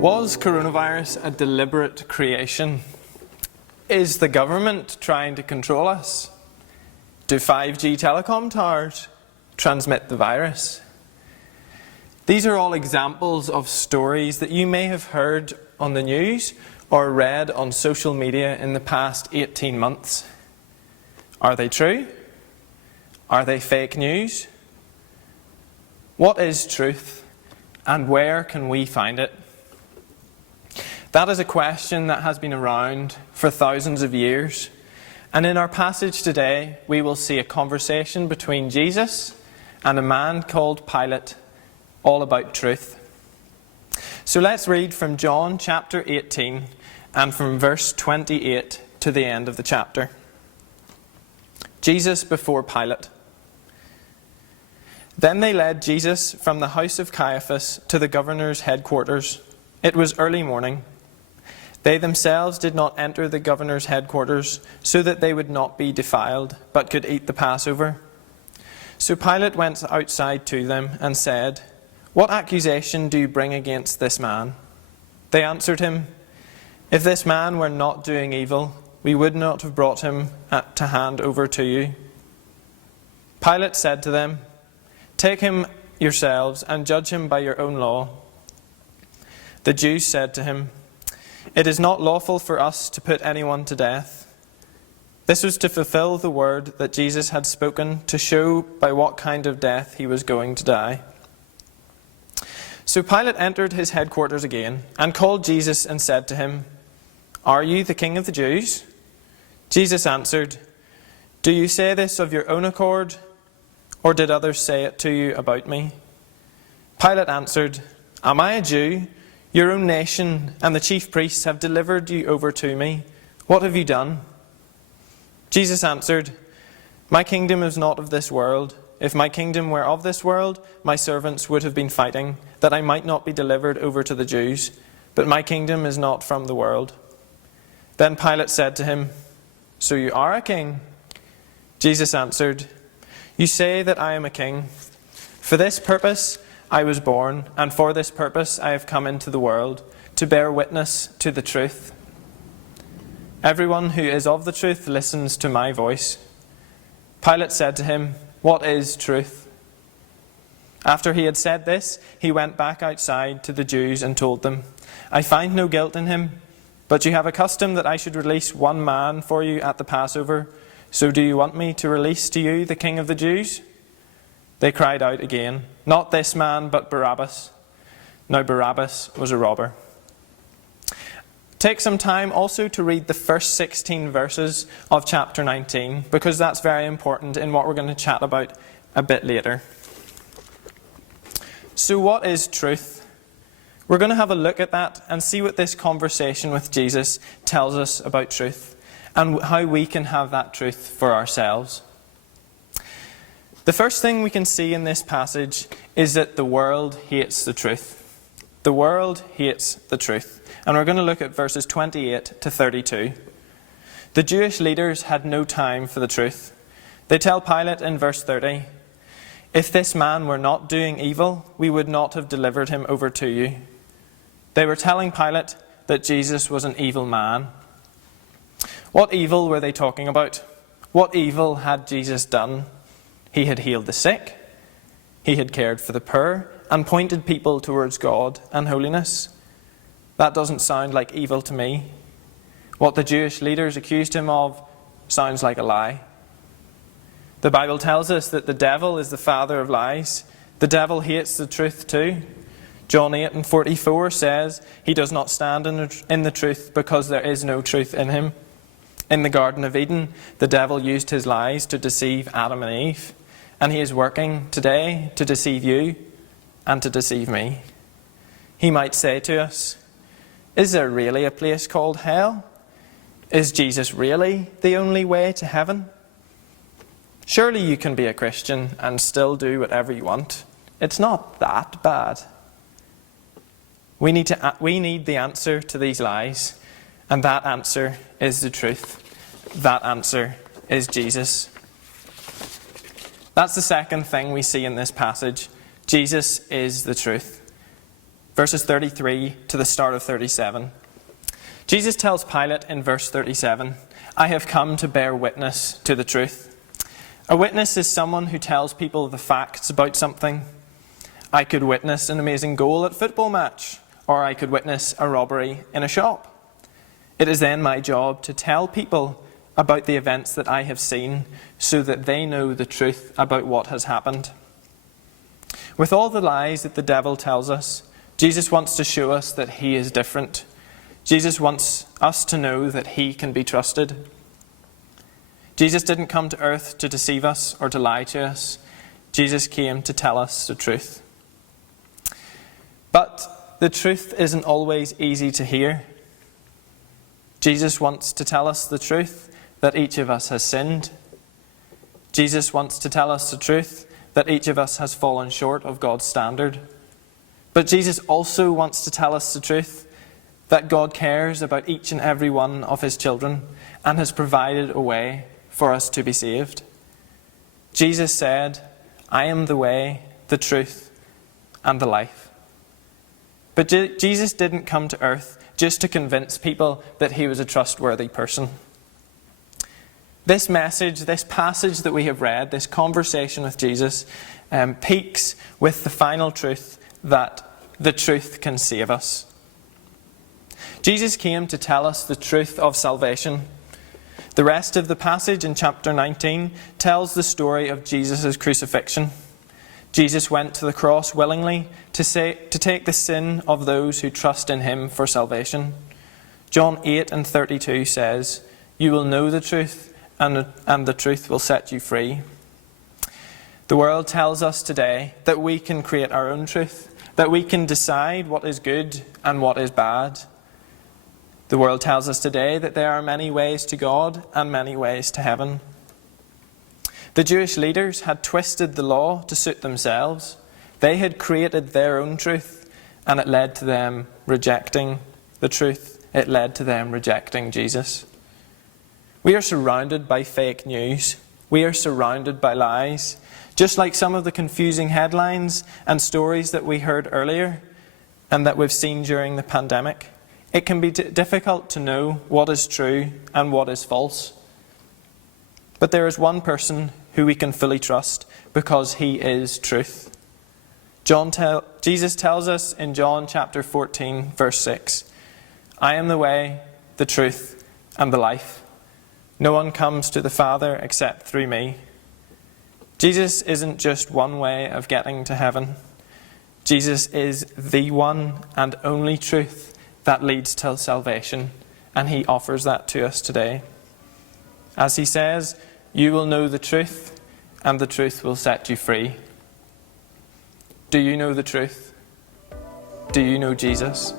Was coronavirus a deliberate creation? Is the government trying to control us? Do 5G telecom towers transmit the virus? These are all examples of stories that you may have heard on the news or read on social media in the past 18 months. Are they true? Are they fake news? What is truth, and where can we find it? That is a question that has been around for thousands of years. And in our passage today, we will see a conversation between Jesus and a man called Pilate, all about truth. So let's read from John chapter 18 and from verse 28 to the end of the chapter. Jesus before Pilate. Then they led Jesus from the house of Caiaphas to the governor's headquarters. It was early morning. They themselves did not enter the governor's headquarters, so that they would not be defiled, but could eat the Passover. So Pilate went outside to them and said, "What accusation do you bring against this man?" They answered him, "If this man were not doing evil, we would not have brought him to hand over to you." Pilate said to them, "Take him yourselves and judge him by your own law." The Jews said to him, "It is not lawful for us to put anyone to death." This was to fulfill the word that Jesus had spoken, to show by what kind of death he was going to die. So Pilate entered his headquarters again and called Jesus and said to him, "Are you the king of the Jews?" Jesus answered, "Do you say this of your own accord, or did others say it to you about me?" Pilate answered, "Am I a Jew? Your own nation and the chief priests have delivered you over to me. What have you done?" Jesus answered, "My kingdom is not of this world. If my kingdom were of this world, my servants would have been fighting, that I might not be delivered over to the Jews. But my kingdom is not from the world." Then Pilate said to him, "So you are a king?" Jesus answered, "You say that I am a king. For this purpose I was born, and for this purpose I have come into the world, to bear witness to the truth. Everyone who is of the truth listens to my voice." Pilate said to him, "What is truth?" After he had said this, he went back outside to the Jews and told them, "I find no guilt in him, but you have a custom that I should release one man for you at the Passover. So do you want me to release to you the king of the Jews?" They cried out again, "Not this man, but Barabbas." Now Barabbas was a robber. Take some time also to read the first 16 verses of chapter 19, because that's very important in what we're going to chat about a bit later. So what is truth? We're going to have a look at that and see what this conversation with Jesus tells us about truth and how we can have that truth for ourselves. The first thing we can see in this passage is that the world hates the truth. The world hates the truth. And we're going to look at verses 28 to 32. The Jewish leaders had no time for the truth. They tell Pilate in verse 30, "If this man were not doing evil, we would not have delivered him over to you." They were telling Pilate that Jesus was an evil man. What evil were they talking about? What evil had Jesus done? He had healed the sick, he had cared for the poor, and pointed people towards God and holiness. That doesn't sound like evil to me. What the Jewish leaders accused him of sounds like a lie. The Bible tells us that the devil is the father of lies. The devil hates the truth too. John 8:44 says, "He does not stand in the truth because there is no truth in him." In the Garden of Eden, the devil used his lies to deceive Adam and Eve. And he is working today to deceive you and to deceive me. He might say to us, "Is there really a place called hell? Is Jesus really the only way to heaven? Surely you can be a Christian and still do whatever you want. It's not that bad." We need the answer to these lies, and that answer is the truth. That answer is Jesus. That's the second thing we see in this passage. Jesus is the truth. verses 33 to the start of 37. Jesus tells Pilate in verse 37, "I have come to bear witness to the truth." A witness is someone who tells people the facts about something. I could witness an amazing goal at a football match, or I could witness a robbery in a shop. It is then my job to tell people about the events that I have seen so that they know the truth about what has happened. With all the lies that the devil tells us, Jesus wants to show us that he is different. Jesus wants us to know that he can be trusted. Jesus didn't come to earth to deceive us or to lie to us. Jesus came to tell us the truth. But the truth isn't always easy to hear. Jesus wants to tell us the truth that each of us has sinned. Jesus wants to tell us the truth that each of us has fallen short of God's standard. But Jesus also wants to tell us the truth that God cares about each and every one of his children and has provided a way for us to be saved. Jesus said, "I am the way, the truth, and the life." But Jesus didn't come to earth just to convince people that he was a trustworthy person. This message, this passage that we have read, this conversation with Jesus, peaks with the final truth that the truth can save us. Jesus came to tell us the truth of salvation. The rest of the passage in chapter 19 tells the story of Jesus' crucifixion. Jesus went to the cross willingly to take the sin of those who trust in him for salvation. John 8 and 32 says, "You will know the truth, and the truth will set you free." The world tells us today that we can create our own truth, that we can decide what is good and what is bad. The world tells us today that there are many ways to God and many ways to heaven. The Jewish leaders had twisted the law to suit themselves. They had created their own truth, and it led to them rejecting the truth. It led to them rejecting Jesus. We are surrounded by fake news. We are surrounded by lies. Just like some of the confusing headlines and stories that we heard earlier and that we've seen during the pandemic, it can be difficult to know what is true and what is false. But there is one person who we can fully trust because he is truth. Jesus tells us in John chapter 14, verse 6, "I am the way, the truth, and the life. No one comes to the Father except through me." Jesus isn't just one way of getting to heaven. Jesus is the one and only truth that leads to salvation, and he offers that to us today. As he says, "You will know the truth, and the truth will set you free." Do you know the truth? Do you know Jesus?